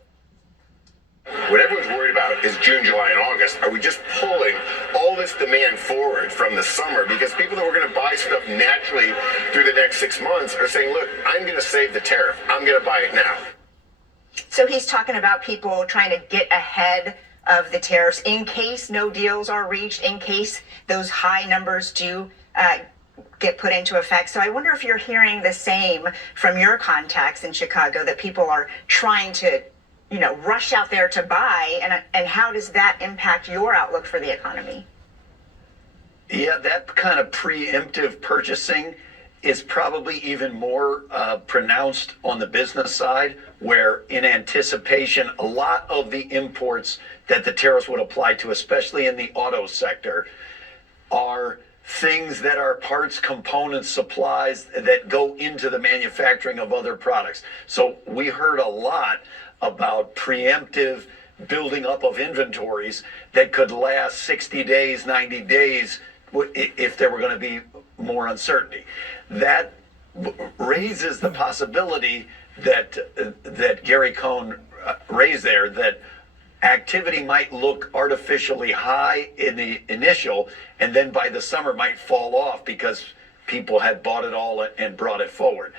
What everyone's worried about is June, July, and August. Are we just pulling all this demand forward from the summer? Because people that were going to buy stuff naturally through the next 6 months are saying, look, I'm going to save the tariff. I'm going to buy it now. So he's talking about people trying to get ahead of the tariffs in case no deals are reached, in case those high numbers do get put into effect. So I wonder if you're hearing the same from your contacts in Chicago, that people are trying to rush out there to buy, and how does that impact your outlook for the economy? Yeah, that kind of preemptive purchasing is probably even more pronounced on the business side, where in anticipation, a lot of the imports that the tariffs would apply to, especially in the auto sector, are things that are parts, components, supplies that go into the manufacturing of other products. So we heard a lot about preemptive building up of inventories that could last 60 days, 90 days if there were going to be more uncertainty. That raises the possibility that Gary Cohn raised there, that activity might look artificially high in the initial, and then by the summer might fall off because people had bought it all and brought it forward.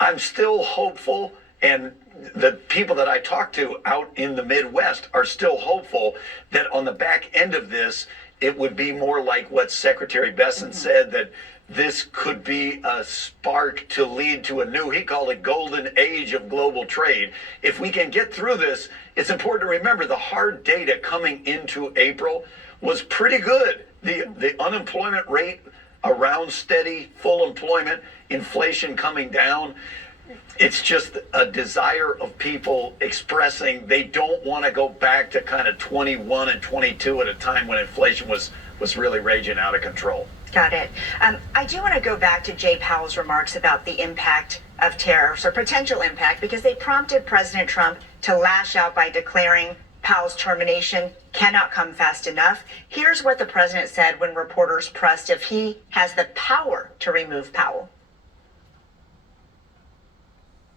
I'm still hopeful, and the people that I talk to out in the Midwest are still hopeful that on the back end of this, it would be more like what Secretary Bessent said, that this could be a spark to lead to a new, he called it, golden age of global trade. If we can get through this, it's important to remember the hard data coming into April was pretty good. The unemployment rate around steady, full employment, inflation coming down. It's just a desire of people expressing they don't want to go back to kind of 21 and 22 at a time when inflation was really raging out of control. Got it. I do want to go back to Jay Powell's remarks about the impact of tariffs, or potential impact, because they prompted President Trump to lash out by declaring Powell's termination cannot come fast enough. Here's what the president said when reporters pressed if he has the power to remove Powell.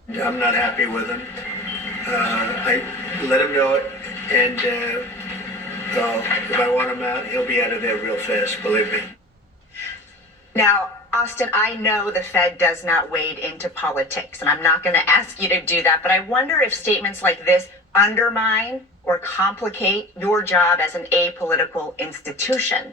I'm not happy with him. I let him know it, and if I want him out, he'll be out of there real fast, believe me. Now, Austin, I know the Fed does not wade into politics, and I'm not going to ask you to do that, but I wonder if statements like this undermine or complicate your job as an apolitical institution.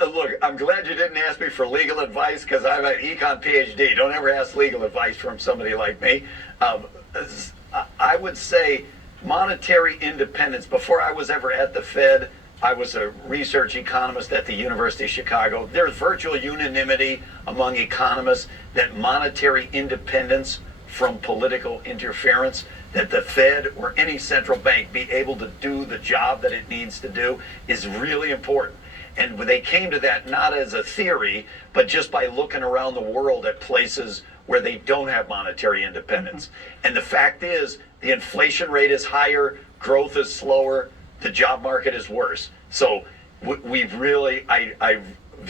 Look, I'm glad you didn't ask me for legal advice, because I'm an econ PhD. Don't ever ask legal advice from somebody like me. I would say monetary independence. Before I was ever at the Fed, I was a research economist at the University of Chicago. There's virtual unanimity among economists that monetary independence from political interference, that the Fed or any central bank be able to do the job that it needs to do, is really important. And they came to that not as a theory, but just by looking around the world at places where they don't have monetary independence. And the fact is, the inflation rate is higher, growth is slower, the job market is worse. So we've really, I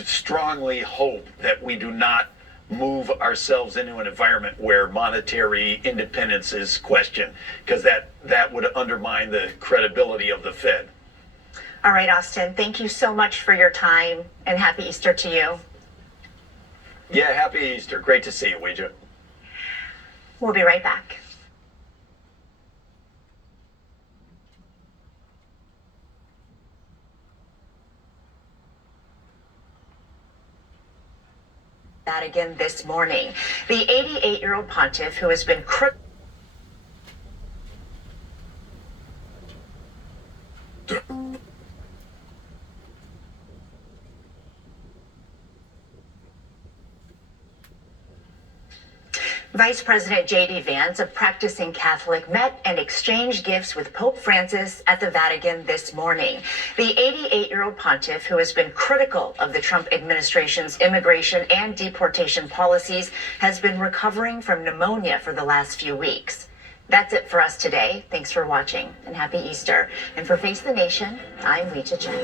strongly hope that we do not move ourselves into an environment where monetary independence is questioned, because that would undermine the credibility of the Fed. All right, Austin, thank you so much for your time, and happy Easter to you. Yeah, happy Easter. Great to see you, Ouija. We'll be right back. That again this morning. The 88-year-old pontiff, who has been Vice President J.D. Vance, a practicing Catholic, met and exchanged gifts with Pope Francis at the Vatican this morning. The 88-year-old pontiff, who has been critical of the Trump administration's immigration and deportation policies, has been recovering from pneumonia for the last few weeks. That's it for us today. Thanks for watching, and happy Easter. And for Face the Nation, I'm Ouija Chen.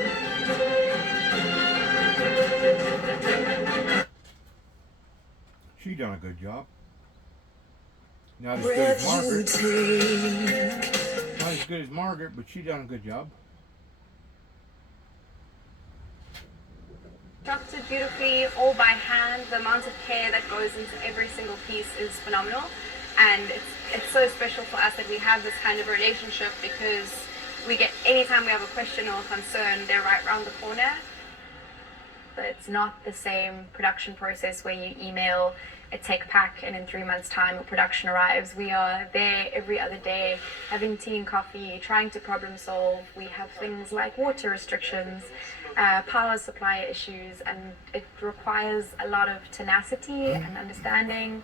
She done a good job. Not as good as Margaret. Not as good as Margaret, but she done a good job. Constructed beautifully, all by hand. The amount of care that goes into every single piece is phenomenal, and it's so special for us that we have this kind of relationship, because anytime we have a question or a concern, they're right around the corner. that it's not the same production process where you email a tech pack and in 3 months' time a production arrives. We are there every other day, having tea and coffee, trying to problem solve. We have things like water restrictions, power supply issues, and it requires a lot of tenacity and understanding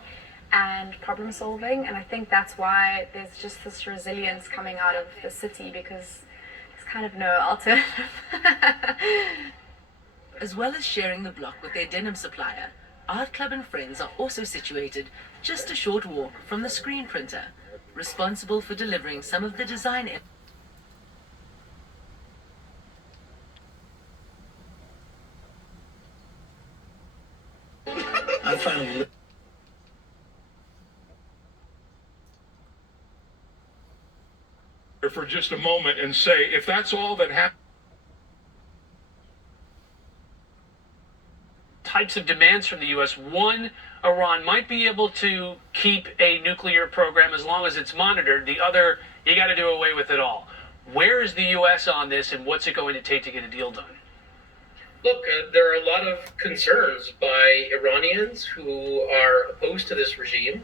and problem solving. And I think that's why there's just this resilience coming out of the city, because there's kind of no alternative. As well as sharing the block with their denim supplier, Art Club and Friends are also situated just a short walk from the screen printer, responsible for delivering some of the design. I'm finally. For just a moment and say, if that's all that happened. Types of demands from the U.S. One, Iran might be able to keep a nuclear program as long as it's monitored. The other, you got to do away with it all. Where is the U.S. on this, and what's it going to take to get a deal done? Look, there are a lot of concerns by Iranians who are opposed to this regime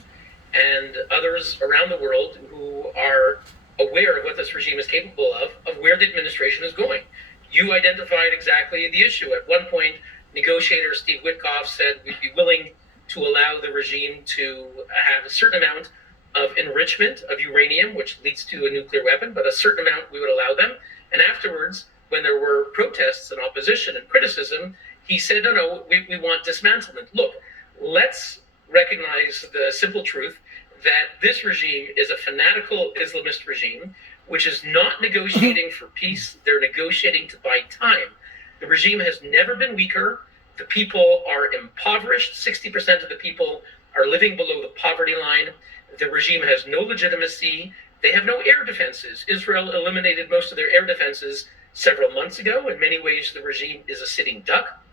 and others around the world who are aware of what this regime is capable of where the administration is going. You identified exactly the issue. At one point, negotiator Steve Witkoff said we'd be willing to allow the regime to have a certain amount of enrichment of uranium, which leads to a nuclear weapon, but a certain amount we would allow them. And afterwards, when there were protests and opposition and criticism, he said, no, we want dismantlement. Look, let's recognize the simple truth that this regime is a fanatical Islamist regime, which is not negotiating for peace. They're negotiating to buy time. The regime has never been weaker. The people are impoverished. 60% of the people are living below the poverty line. The regime has no legitimacy. They have no air defenses. Israel eliminated most of their air defenses several months ago. In many ways, the regime is a sitting duck.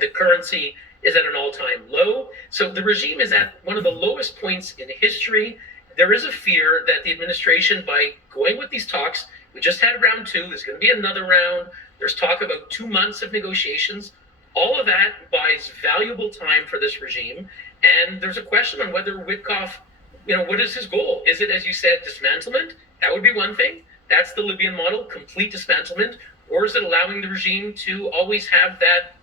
The currency is at an all-time low. So the regime is at one of the lowest points in history. There is a fear that the administration, by going with these talks, we just had round two, there's going to be another round. There's talk about 2 months of negotiations. All of that buys valuable time for this regime. And there's a question on whether Witkoff, what is his goal? Is it, as you said, dismantlement? That would be one thing. That's the Libyan model, complete dismantlement. Or is it allowing the regime to always have that,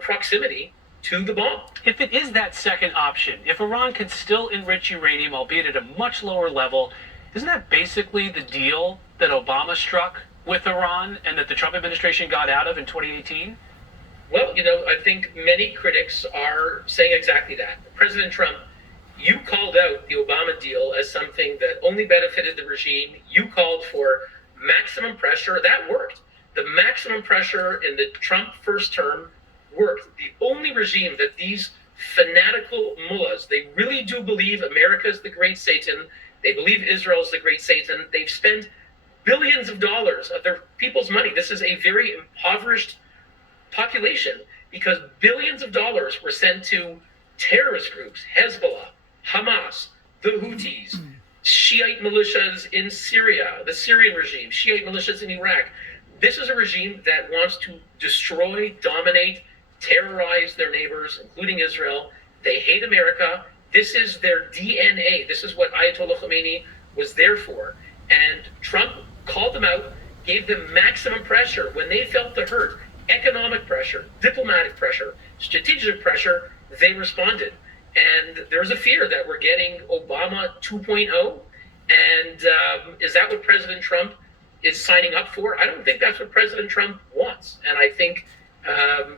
proximity to the bomb? If it is that second option, if Iran can still enrich uranium, albeit at a much lower level, isn't that basically the deal that Obama struck with Iran and that the Trump administration got out of in 2018? Well, I think many critics are saying exactly that. President Trump, you called out the Obama deal as something that only benefited the regime. You called for maximum pressure. That worked. The maximum pressure in the Trump first term worked. The only regime that these fanatical mullahs, they really do believe America is the great Satan. They believe Israel is the great Satan. They've spent billions of dollars of their people's money. This is a very impoverished population because billions of dollars were sent to terrorist groups, Hezbollah, Hamas, the Houthis, Shiite militias in Syria, the Syrian regime, Shiite militias in Iraq. This is a regime that wants to destroy, dominate, terrorize their neighbors, including Israel. They hate America. This is their DNA. This is what Ayatollah Khomeini was there for. And Trump called them out, gave them maximum pressure when they felt the hurt. Economic pressure, diplomatic pressure, strategic pressure, they responded. And there's a fear that we're getting Obama 2.0. And is that what President Trump is signing up for? I don't think that's what President Trump wants. And I think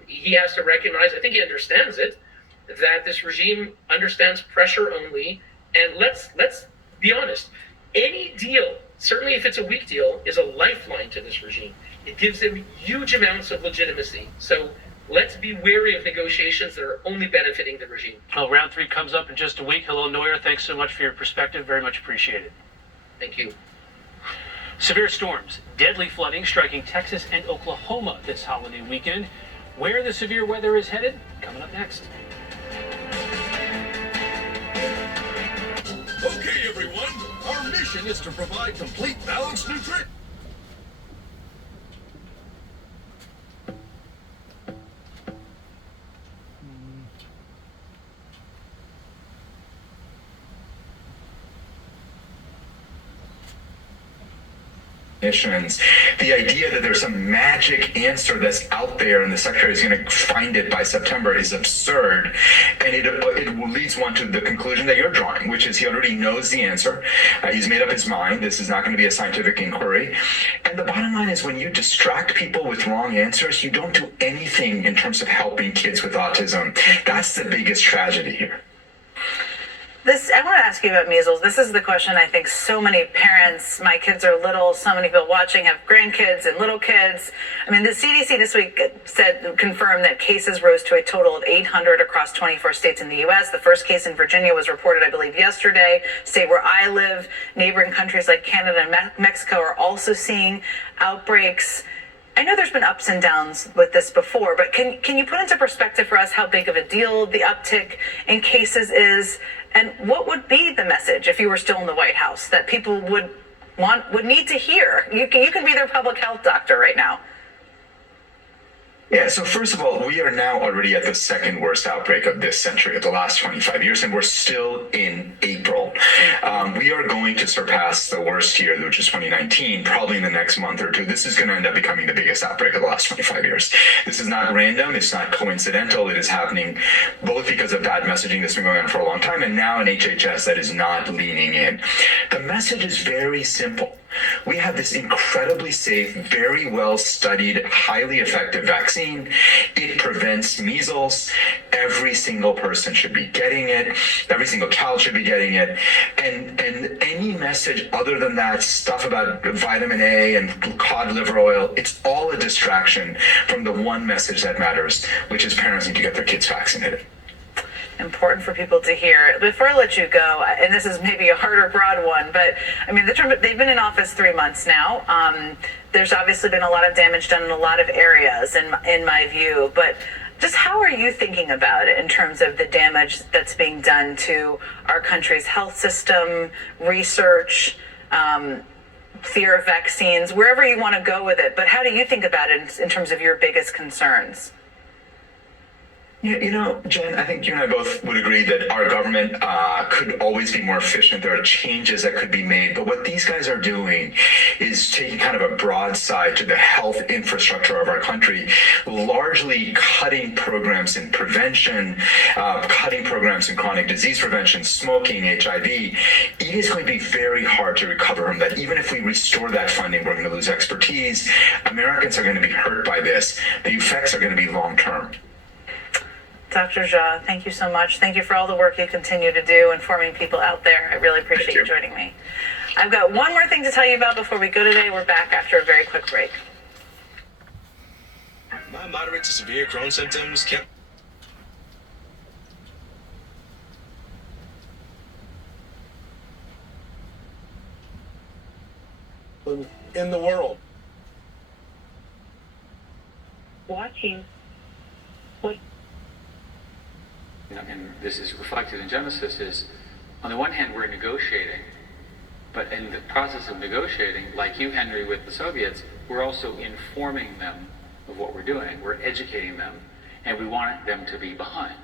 he has to recognize, I think he understands it, that this regime understands pressure only. And let's be honest, any deal, certainly if it's a weak deal, is a lifeline to this regime. It gives them huge amounts of legitimacy. So let's be wary of negotiations that are only benefiting the regime. Well, round three comes up in just a week. Hello, Neuer. Thanks so much for your perspective. Very much appreciated. Thank you. Severe storms, deadly flooding striking Texas and Oklahoma this holiday weekend. Where the severe weather is headed, coming up next. Okay, everyone. Our mission is to provide complete, balanced nutrition. missions. The idea that there's some magic answer that's out there and the secretary is going to find it by September is absurd. And it leads one to the conclusion that you're drawing, which is he already knows the answer. He's made up his mind. This is not going to be a scientific inquiry. And the bottom line is when you distract people with wrong answers, you don't do anything in terms of helping kids with autism. That's the biggest tragedy here. I want to ask you about measles. This is the question I think so many parents, my kids are little, so many people watching have grandkids and little kids. I mean, the CDC this week confirmed that cases rose to a total of 800 across 24 states in the U.S. The first case in Virginia was reported, I believe, yesterday. State where I live, neighboring countries like Canada and Mexico are also seeing outbreaks. I know there's been ups and downs with this before, but can you put into perspective for us how big of a deal the uptick in cases is? And what would be the message if you were still in the White House that people would need to hear? You can be their public health doctor right now. Yeah, so first of all, we are now already at the second worst outbreak of this century, of the last 25 years, and we're still in April. We are going to surpass the worst year, which is 2019, probably in the next month or two. This is going to end up becoming the biggest outbreak of the last 25 years. This is not random. It's not coincidental. It is happening both because of bad messaging that's been going on for a long time and now an HHS that is not leaning in. The message is very simple. We have this incredibly safe, very well studied, highly effective vaccine. It prevents measles. Every single person should be getting it. Every single child should be getting it. And any message other than that, stuff about vitamin A and cod liver oil, it's all a distraction from the one message that matters, which is parents need to get their kids vaccinated. Important for people to hear. Before I let you go, and this is maybe a harder, broad one, but I mean, they've been in office 3 months now. There's obviously been a lot of damage done in a lot of areas, in my view, but just how are you thinking about it in terms of the damage that's being done to our country's health system, research, fear of vaccines, wherever you want to go with it, but how do you think about it in terms of your biggest concerns? Yeah, you know, Jen, I think you and I both would agree that our government could always be more efficient. There are changes that could be made. But what these guys are doing is taking kind of a broadside to the health infrastructure of our country, largely cutting programs in prevention, cutting programs in chronic disease prevention, smoking, HIV. It is going to be very hard to recover from that. Even if we restore that funding, we're going to lose expertise. Americans are going to be hurt by this. The effects are going to be long-term. Dr. Jha, thank you so much. Thank you for all the work you continue to do informing people out there. I really appreciate you joining me. I've got one more thing to tell you about before we go today. We're back after a very quick break. My moderate to severe Crohn's symptoms kept... in the world. Watching what, and this is reflected in Genesis, is on the one hand we're negotiating, but in the process of negotiating, like you, Henry, with the Soviets, we're also informing them of what we're doing. We're educating them, and we want them to be behind.